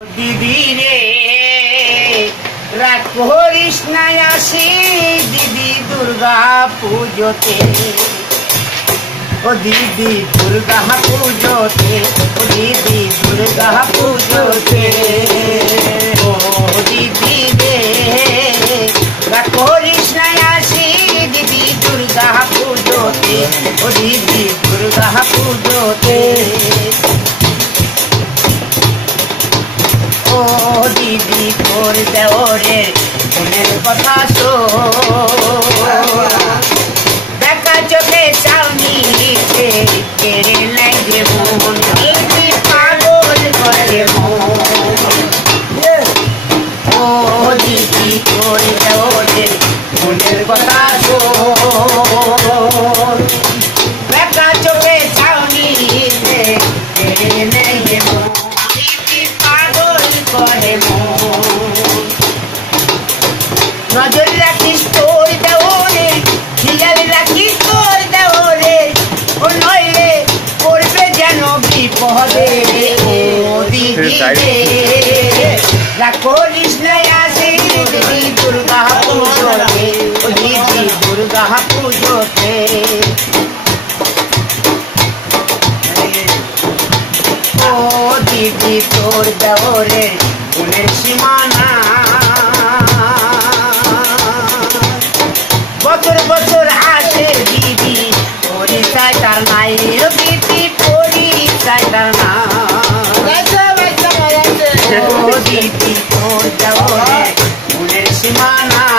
दीदी रे रात दीदी दुर्गा पूजोते। ओ दीदी दुर्गा पूजोते दीदी दुर्गा पूजोते। high রাখলিস আসে দুর্গা পুজোতে দিদি দুর্গা পুজোতে ও দিদি তোর দেওরের গুণের সীমানা বছর বছর আসে দিদি, পরিচয় তার নাই দিদি পরিচয় তার নাই जगो दीपी को जगो नरसिंहा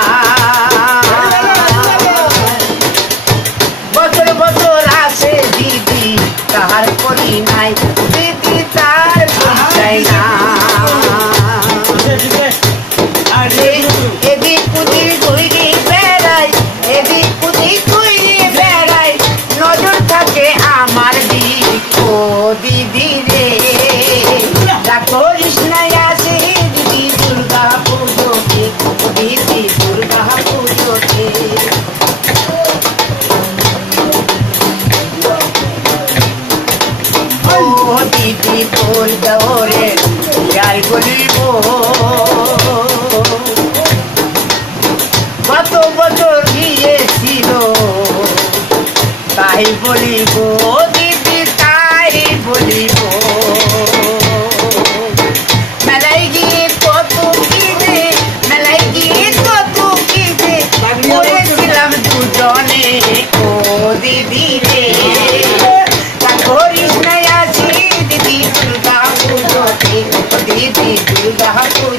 অতিথি ফুল তোরে যাই বলিব কত বছর গিয়েছিল তাই বলিব दीदी दुर्गा को